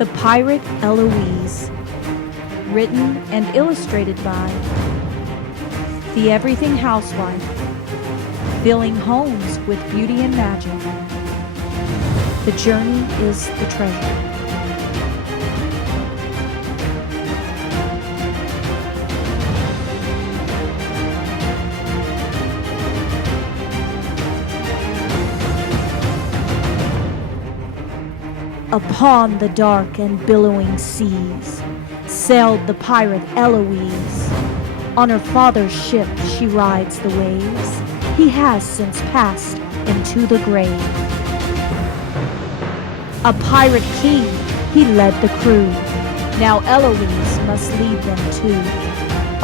The Pirate Elouise. Written and illustrated by the Everything Housewife, filling homes with beauty and magic. The journey is the treasure. Upon the dark and billowing seas sailed the pirate Elouise. On her father's ship she rides the waves. He has since passed into the grave. A pirate king, he led the crew. Now Elouise must lead them too.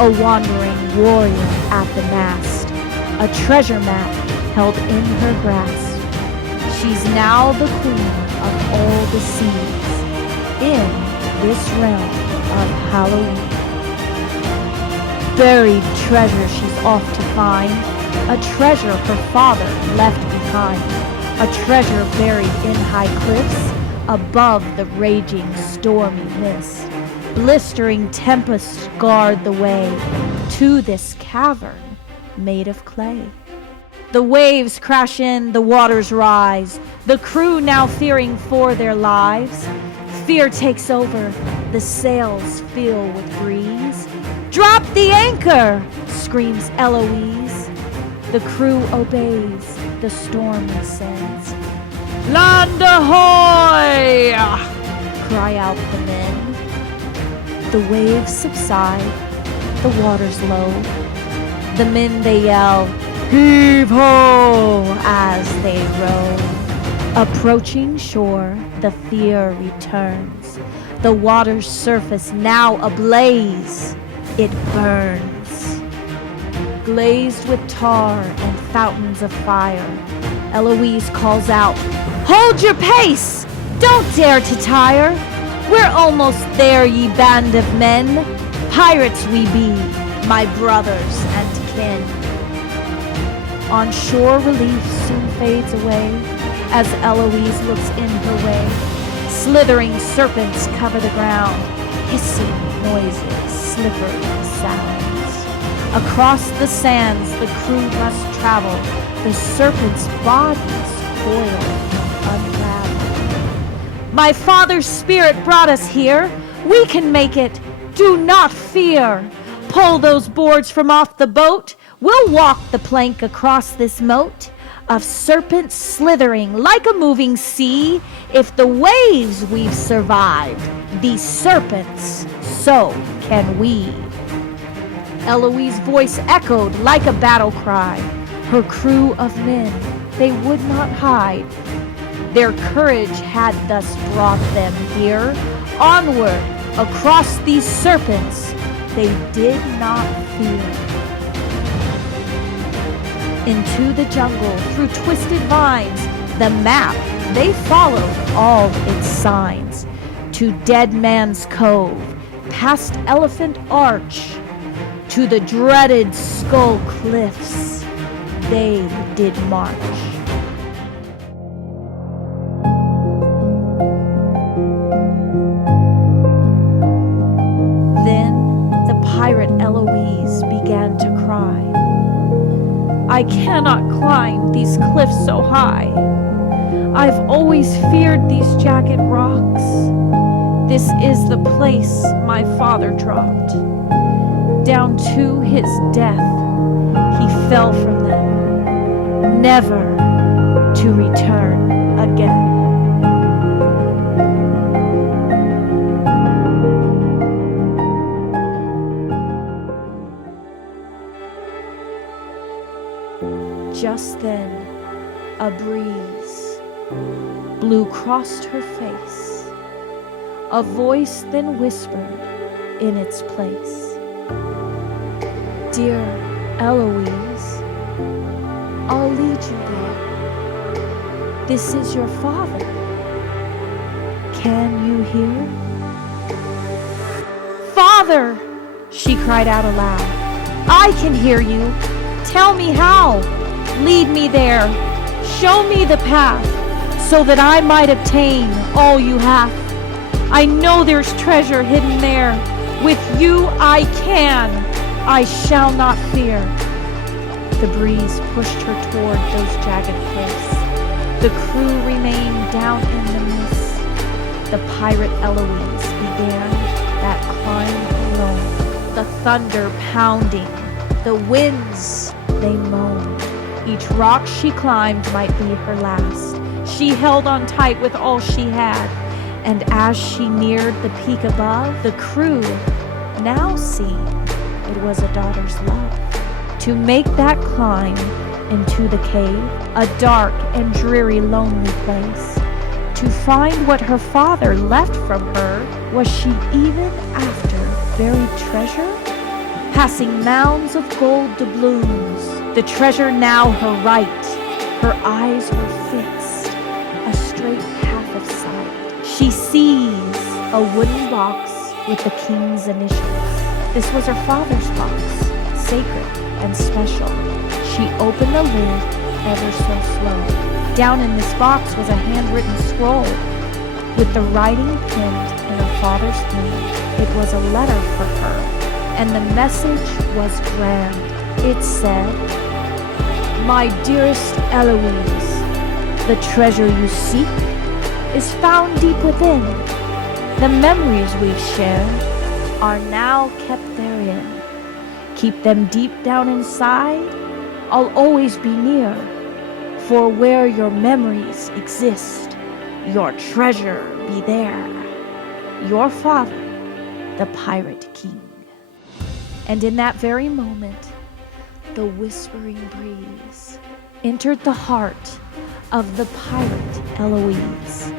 A wandering warrior at the mast, a treasure map held in her grasp. She's now the queen of all the seas in this realm of Halloween. Buried treasure she's off to find, a treasure her father left behind, a treasure buried in high cliffs above the raging stormy mist. Blistering tempests guard the way to this cavern made of clay. The waves crash in, the waters rise, the crew now fearing for their lives. Fear takes over, the sails fill with breeze. "Drop the anchor!" screams Elouise. The crew obeys, the storm descends. "Land ahoy!" cry out the men. The waves subside, the water's low. The men they yell, "Heave ho!" as they row. Approaching shore, the fear returns. The water's surface now ablaze. It burns. Glazed with tar and fountains of fire, Elouise calls out, "Hold your pace! Don't dare to tire! We're almost there, ye band of men. Pirates we be, my brothers and kin." On shore relief soon fades away as Elouise looks in her way. Slithering serpents cover the ground, hissing noises, slippery sounds. Across the sands the crew must travel, the serpents' bodies coil and unravel. "My father's spirit brought us here. We can make it. Do not fear. Pull those boards from off the boat. We'll walk the plank across this moat of serpents slithering like a moving sea. If the waves we've survived, these serpents, so can we." Elouise's voice echoed like a battle cry. Her crew of men, they would not hide. Their courage had thus brought them here. Onward, across these serpents, they did not fear. Into the jungle, through twisted vines, the map, they followed all its signs. To Dead Man's Cove, past Elephant Arch, to the dreaded Skull Cliffs, they did march. Then the pirate Elouise began to cry. "I cannot climb these cliffs so high. I've always feared these jagged rocks. This is the place my father dropped. Down to his death, he fell from them, never to return again." Just then, a breeze blew across her face. A voice then whispered in its place, "Dear Elouise, I'll lead you there. This is your father. Can you hear?" "Father!" she cried out aloud. "I can hear you. Tell me how. Lead me there. Show me the path, so that I might obtain all you have." I know there's treasure hidden there. With you I can. I shall not fear. The breeze pushed her toward those jagged cliffs. The crew remained down in the mist. The pirate Elouise began that climb alone. The thunder pounding, the winds, they moaned. Each rock she climbed might be her last. She held on tight with all she had. And as she neared the peak above, the crew now seen it was a daughter's love. To make that climb into the cave, a dark and dreary lonely place, to find what her father left from her, was she even after buried treasure? Passing mounds of gold doubloons, the treasure now her right, her eyes were fixed, a straight path of sight. She sees a wooden box with the king's initials. This was her father's box, sacred and special. She opened the lid ever so slow. Down in this box was a handwritten scroll with the writing pinned in her father's hand. It was a letter for her, and the message was grand. It said, "My dearest Elouise, the treasure you seek is found deep within. The memories we've shared are now kept therein. Keep them deep down inside. I'll always be near. For where your memories exist, your treasure be there. Your father, the Pirate King." And in that very moment, the whispering breeze entered the heart of the pirate Elouise.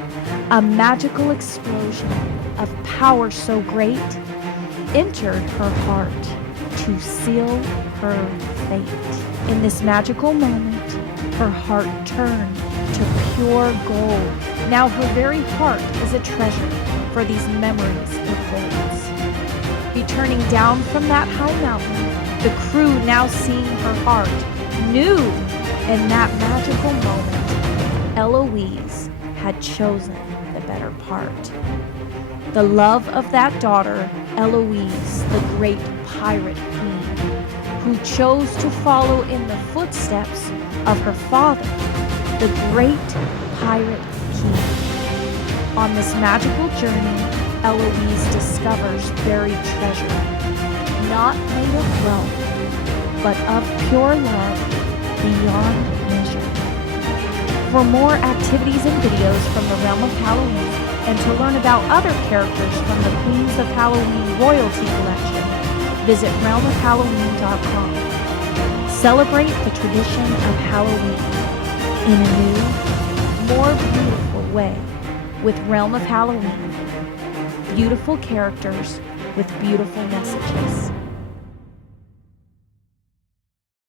A magical explosion of power so great entered her heart to seal her fate. In this magical moment, her heart turned to pure gold. Now her very heart is a treasure for these memories it holds. Returning down from that high mountain, the crew, now seeing her heart, knew in that magical moment Elouise had chosen the better part. The love of that daughter, Elouise, the great pirate queen, who chose to follow in the footsteps of her father, the great pirate king. On this magical journey, Elouise discovers buried treasure, not made of wealth, but of pure love beyond measure. For more activities and videos from the realm of Halloween, and to learn about other characters from the Queens of Halloween royalty collection, visit realmofhalloween.com. Celebrate the tradition of Halloween in a new, more beautiful way with Realm of Halloween. Beautiful characters with beautiful messages.